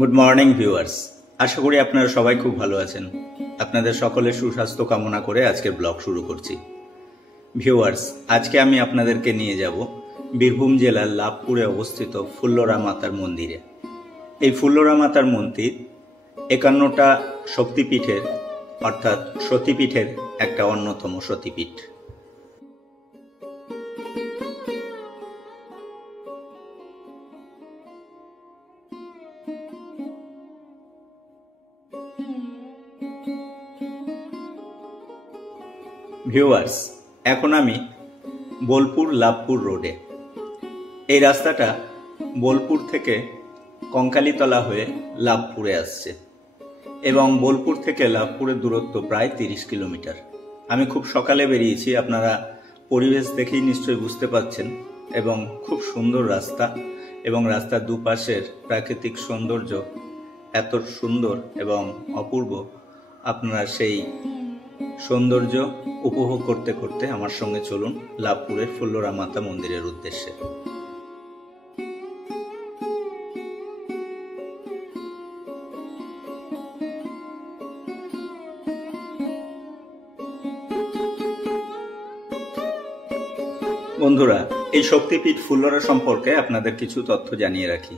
Good morning viewers, আশা করি আপনারা সবাই খুব ভালো আছেন। আপনাদের সকলের সুস্বাস্থ্য কামনা করে আজকের ব্লগ শুরু করছি। ভিউয়ার্স, আজকে আমি আপনাদেরকে নিয়ে যাব বীরভূম জেলার লাভপুরে অবস্থিত ফুল্লরা মাতার মন্দিরে। এই ফুল্লরা মাতার মন্দির ৫১টা শক্তিপীঠের অর্থাৎ সতীপীঠের একটা অন্যতম সতীপীঠ। ভিউয়ার্স, এখন আমি বোলপুর লাভপুর রোডে। এই রাস্তাটা বোলপুর থেকে কঙ্কালীতলা হয়ে লাভপুরে আসছে এবং বোলপুর থেকে লাভপুরের দূরত্ব প্রায় ৩০ কিলোমিটার। আমি খুব সকালে বেরিয়েছি, আপনারা পরিবেশ দেখেই নিশ্চয়ই বুঝতে পারছেন, এবং খুব সুন্দর রাস্তা এবং রাস্তার দুপাশের প্রাকৃতিক সৌন্দর্য এত সুন্দর এবং অপূর্ব। আপনারা সেই সৌন্দর্য উপভোগ করতে করতে আমার সঙ্গে চলুন লাভপুরের ফুল্লরা মাতা মন্দিরের উদ্দেশ্যে। বন্ধুরা, এই শক্তিপীঠ ফুল্লরা সম্পর্কে আপনাদের কিছু তথ্য জানিয়ে রাখি।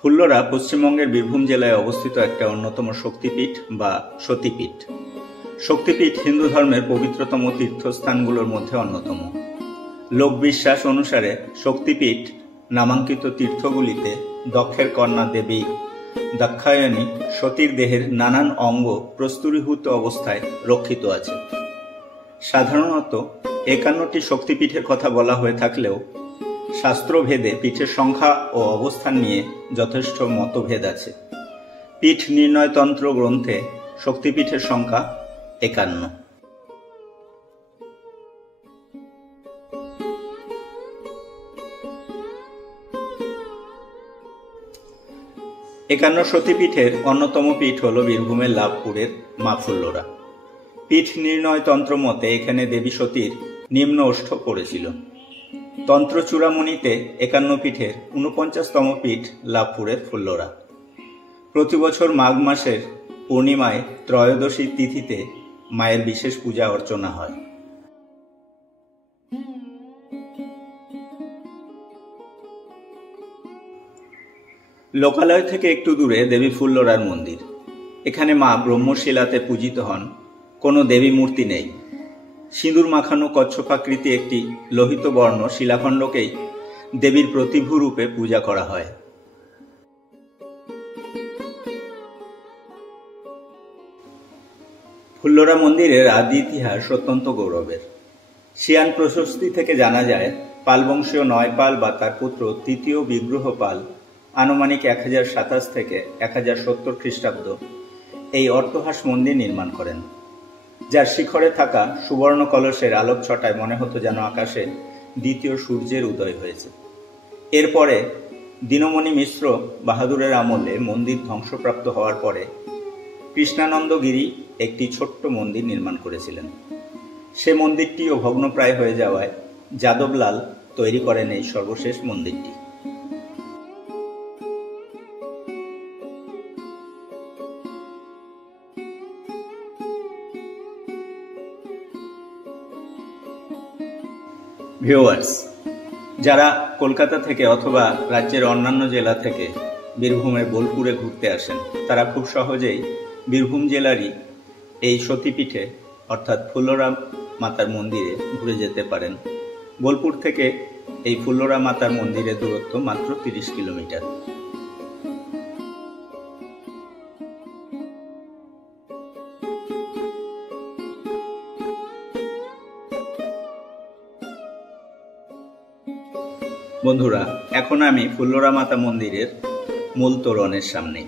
ফুল্লরা পশ্চিমবঙ্গের বীরভূম জেলায় অবস্থিত একটা অন্যতম শক্তিপীঠ বা সতীপীঠ। শক্তিপীঠ হিন্দু ধর্মের পবিত্রতম তীর্থস্থানগুলোর মধ্যে অন্যতম। লোকবিশ্বাস অনুসারে শক্তিপীঠ নামাঙ্কিত তীর্থগুলিতে দক্ষের কন্যা দেবী দাক্ষায়ণী সতীর দেহের নানান অঙ্গ প্রস্তুরীভূত অবস্থায় রক্ষিত আছে। সাধারণত ৫১টি শক্তিপীঠের কথা বলা হয়ে থাকলেও শাস্ত্রভেদে পীঠের সংখ্যা ও অবস্থান নিয়ে যথেষ্ট মতভেদ আছে। পীঠ নির্ণয়তন্ত্র গ্রন্থে শক্তিপীঠের সংখ্যা ৫১। সতীপীঠের অন্যতম পীঠ হল বীরভূমের লাভপুরের মা ফুল্লরা। পীঠ নির্ণয়তন্ত্র মতে এখানে দেবী সতীর নিম্ন ওষ্ঠ পড়েছিল। তন্ত্র চূড়ামণিতে ৫১ পীঠের ৪৯তম পীঠ লাভপুরের ফুল্লরা। প্রতি বছর মাঘ মাসের পূর্ণিমায় ত্রয়োদশী তিথিতে মায়ের বিশেষ পূজা অর্চনা হয়। লোকালয় থেকে একটু দূরে দেবী ফুল্লরার মন্দির। এখানে মা ব্রহ্মশিলাতে পূজিত হন। কোনো দেবী মূর্তি নেই। সিঁদুর মাখানো কচ্ছপাকৃতি একটি লোহিত বর্ণ শিলাখণ্ডকেই দেবীর প্রতিভূ রূপে পূজা করা হয়। ফুল্লরা মন্দিরের আদি ইতিহাস অত্যন্ত গৌরবের। শিয়ান প্রশস্তি থেকে জানা যায়, পালবংশীয় নয়পাল বা তার পুত্র তৃতীয় বিগ্রহ পাল আনুমানিক ১০২৭ থেকে ১০৭০ খ্রিস্টাব্দ এই অর্থহাস মন্দির নির্মাণ করেন, যার শিখরে থাকা সুবর্ণ কলসের আলোক ছটায় মনে হতো যেন আকাশে দ্বিতীয় সূর্যের উদয় হয়েছে। এরপরে দীনমণি মিশ্র বাহাদুরের আমলে মন্দির ধ্বংসপ্রাপ্ত হওয়ার পরে কৃষ্ণানন্দ গিরি একটি ছোট্ট মন্দির নির্মাণ করেছিলেন। সে মন্দিরটিও ভগ্নপ্রায় হয়ে যাওয়ায় যাদবলাল তৈরি করেন এই সর্বশেষ মন্দিরটি। ভিউয়ার্স, যারা কলকাতা থেকে অথবা রাজ্যের অন্যান্য জেলা থেকে বীরভূমের বোলপুরে ঘুরতে আসেন, তারা খুব সহজেই বীরভূম জেলারই এই সতীপীঠে অর্থাৎ ফুল্লরা মাতার মন্দিরে ঘুরে যেতে পারেন। বোলপুর থেকে এই ফুল্লরা মাতার মন্দিরের দূরত্ব মাত্র ৩০ কিলোমিটার। বন্ধুরা, এখন আমি ফুল্লরা মাতা মন্দিরের মূল তোরণের সামনে।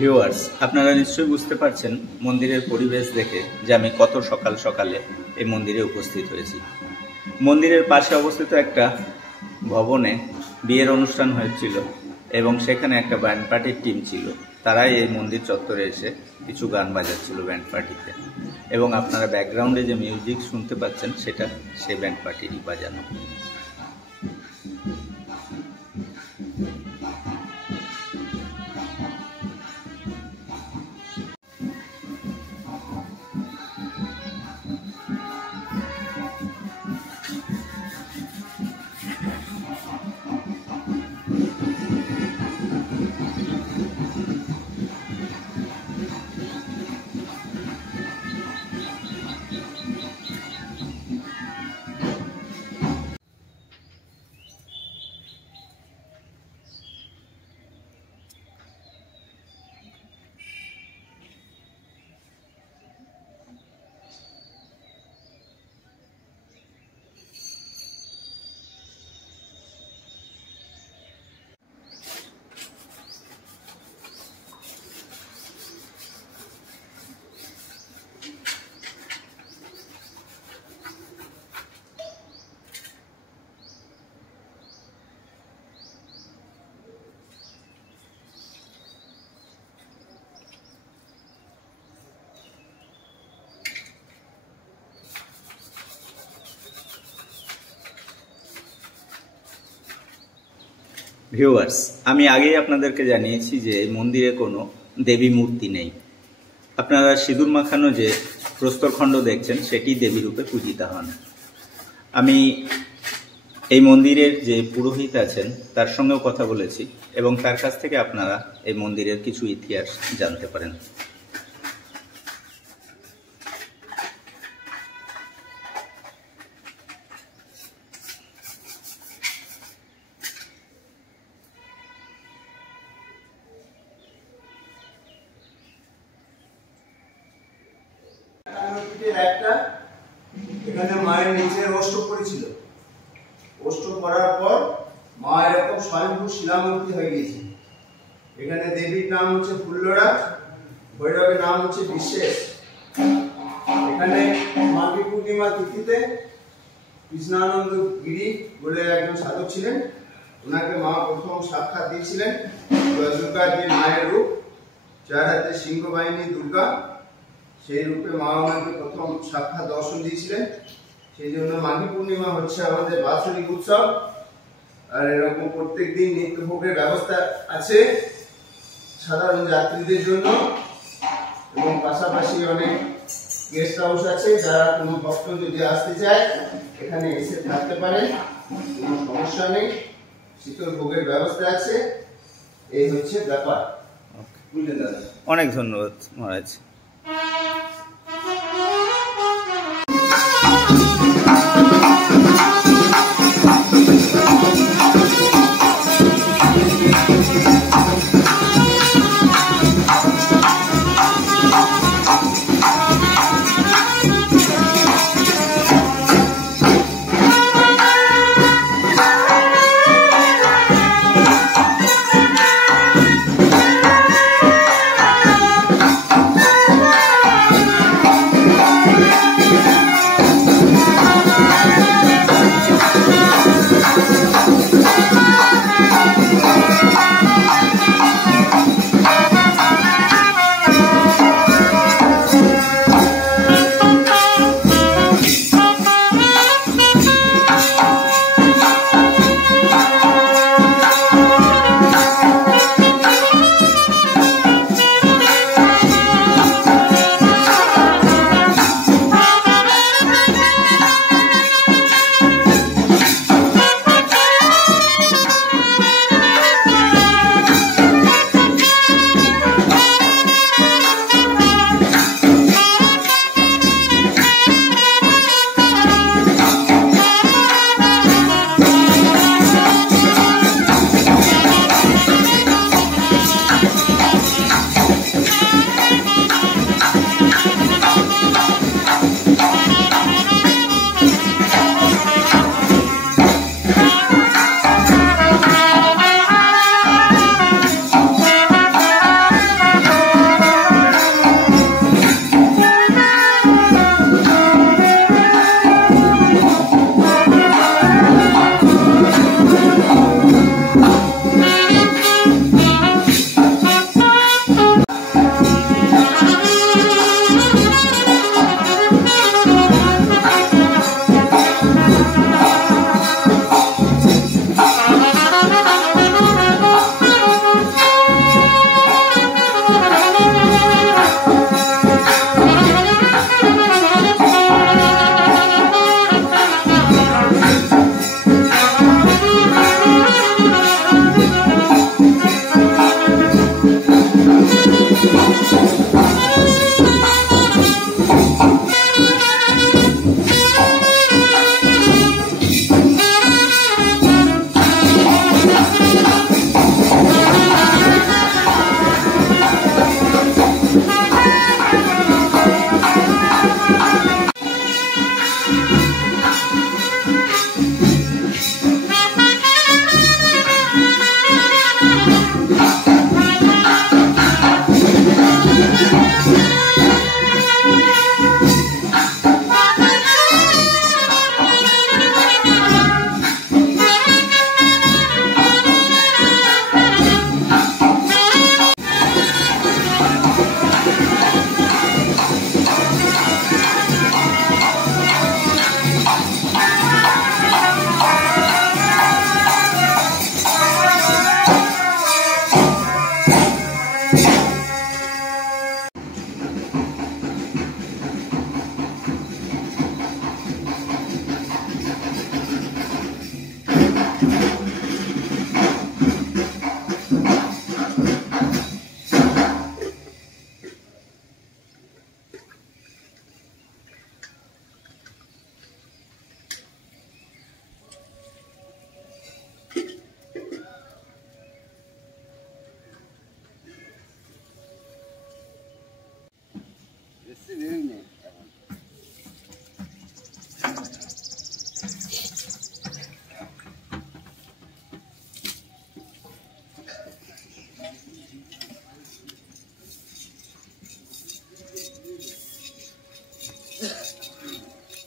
ভিউয়ার্স, আপনারা নিশ্চয়ই বুঝতে পারছেন মন্দিরের পরিবেশ দেখে যে আমি কত সকাল সকালে এই মন্দিরে উপস্থিত হয়েছি। মন্দিরের পাশে অবস্থিত একটা ভবনে বিয়ের অনুষ্ঠান হয়েছিল এবং সেখানে একটা ব্যান্ড পার্টির টিম ছিল। তারাই এই মন্দির চত্বরে এসে কিছু গান বাজাচ্ছিল ব্যান্ড পার্টিতে, এবং আপনারা ব্যাকগ্রাউন্ডে যে মিউজিক শুনতে পাচ্ছেন সেটা সেই ব্যান্ড পার্টিরই বাজানো। ভিউয়ার্স, আমি আগেই আপনাদেরকে জানিয়েছি যে মন্দিরে কোনো দেবী মূর্তি নেই। আপনারা সিঁদুর মাখানো যে প্রস্তরখণ্ড দেখছেন সেটি দেবী রূপে পূজিতা হন। আমি এই মন্দিরের যে পুরোহিত আছেন তার সঙ্গেও কথা বলেছি এবং তার কাছ থেকে আপনারা এই মন্দিরের কিছু ইতিহাস জানতে পারেন। এখানে মায়ের নিচে অষ্টক করেছিল। অষ্টক করার পর মা এরকম স্বয়ংভূ শিলামূর্তি হয়ে গিয়েছে। এখানে দেবীর নাম হচ্ছে ফুল্লরা, ভৈরবের নাম হচ্ছে বিশেষ। এখানে মাঘী পূর্ণিমা তিথিতে কৃষ্ণানন্দ গিরি বলে একজন সাধক ছিলেন, ওনাকে মা প্রথম সাক্ষাৎ দিয়েছিলেন। দুর্গার যে মায়ের রূপ, যার হাতে সিংহ বাহিনী দুর্গা, সেই রূপে মা ওনাকে প্রথম সাক্ষাৎ দর্শন দিয়েছিলেন। সেই জন্য মাঘী পূর্ণিমা হচ্ছে আমাদের বাৎসরিক উৎসব। আর এরকম প্রত্যেক দিন নিত্য ভোগের ব্যবস্থা আছে সাধারণ যাত্রীদের জন্য, এবং পাশাপাশি অনেক গেস্ট হাউস আছে। যারা কোনো ভক্ত যদি আসতে চায় এখানে এসে থাকতে পারেন, কোনো সমস্যা নেই। শীতল ভোগের ব্যবস্থা আছে। এই হচ্ছে ব্যাপার। বুঝলেন দাদা? অনেক ধন্যবাদ মহারাজ।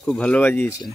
খুব ভালো বাজিয়েছেন।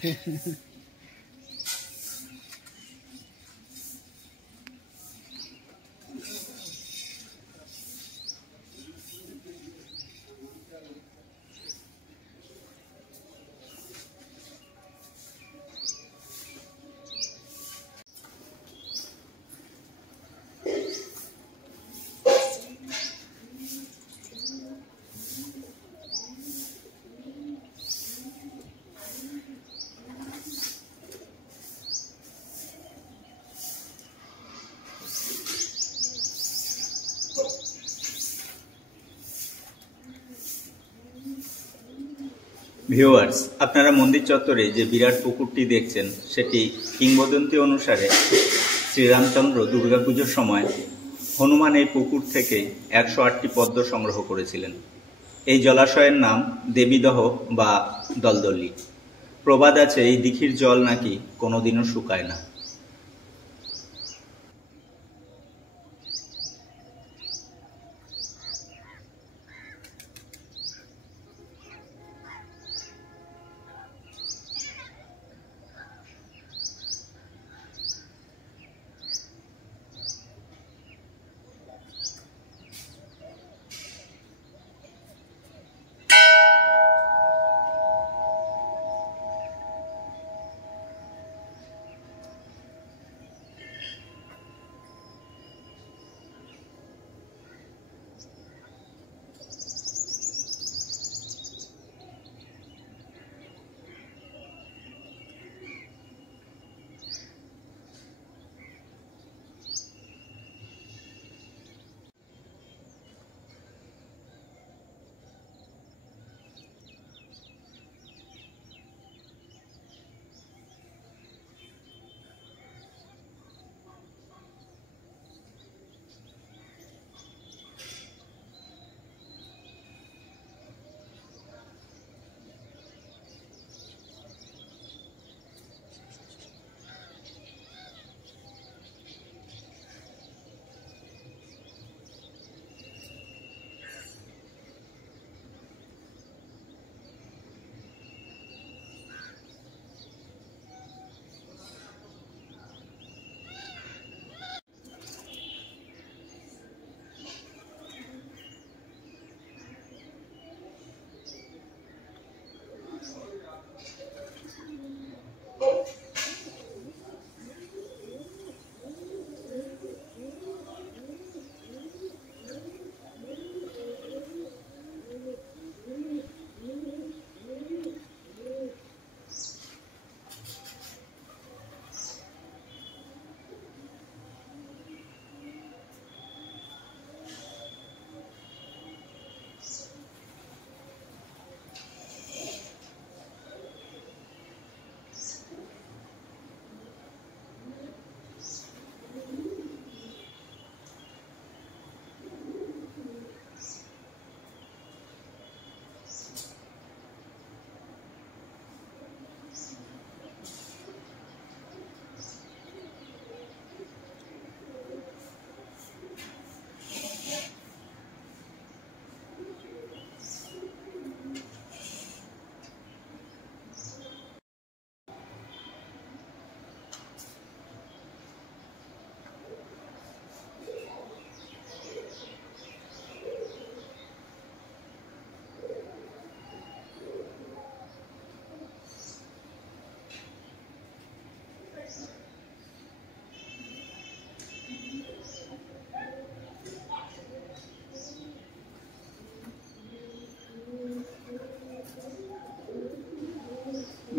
ভিউয়ার্স, আপনারা মন্দির চত্বরে যে বিরাট পুকুরটি দেখছেন সেটি কিংবদন্তি অনুসারে শ্রীরামচন্দ্র দুর্গাপুজোর সময় হনুমান এই পুকুর থেকে 108টি পদ্ম সংগ্রহ করেছিলেন। এই জলাশয়ের নাম দেবীদহ বা দলদলি। প্রবাদ আছে এই দিঘির জল নাকি কোনোদিনও শুকায় না।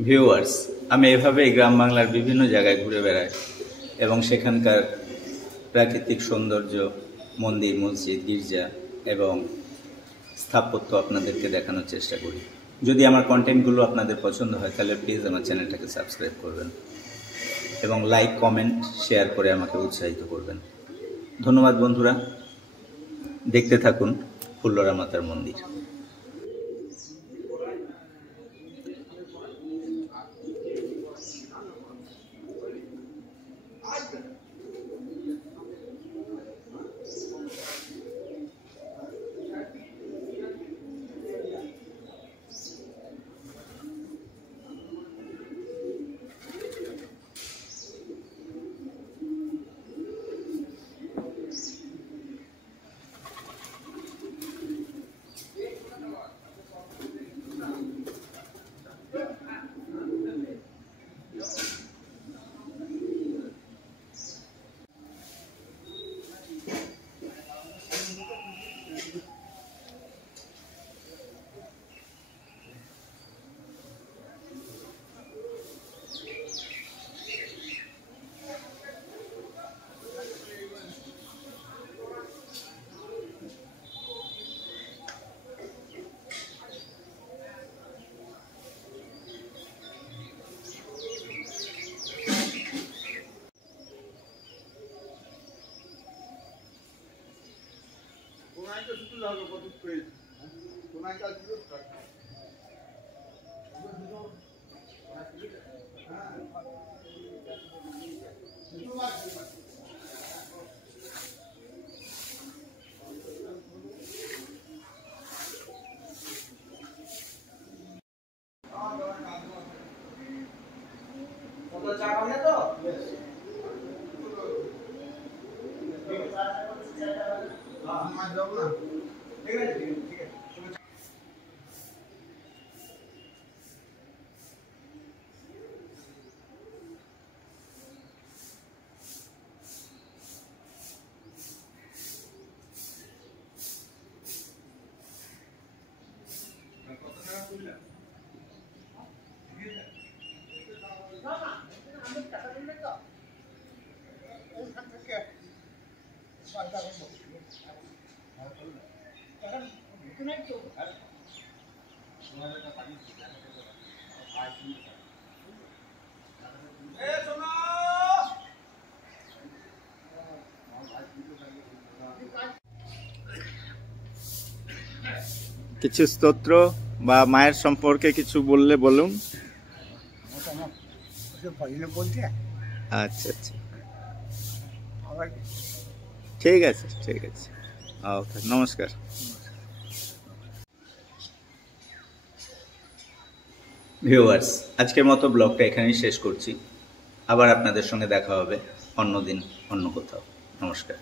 ভিউয়ার্স, আমি এভাবেই গ্রাম বাংলার বিভিন্ন জায়গায় ঘুরে বেড়াই এবং সেখানকার প্রাকৃতিক সৌন্দর্য, মন্দির, মসজিদ, গির্জা এবং স্থাপত্য আপনাদেরকে দেখানোর চেষ্টা করি। যদি আমার কন্টেন্টগুলো আপনাদের পছন্দ হয় তাহলে প্লিজ আমার চ্যানেলটাকে সাবস্ক্রাইব করবেন এবং লাইক, কমেন্ট, শেয়ার করে আমাকে উৎসাহিত করবেন। ধন্যবাদ বন্ধুরা, দেখতে থাকুন ফুল্লরা মাতার মন্দির। কিছু স্তোত্র বা মায়ের সম্পর্কে কিছু বললে বলুন। আচ্ছা আচ্ছা, ঠিক আছে ঠিক আছে, ওকে, নমস্কার। ভিউয়ার্স, আজকের মতো ব্লগটা এখানেই শেষ করছি। আবার আপনাদের সঙ্গে দেখা হবে অন্য দিন অন্য কোথাও। নমস্কার।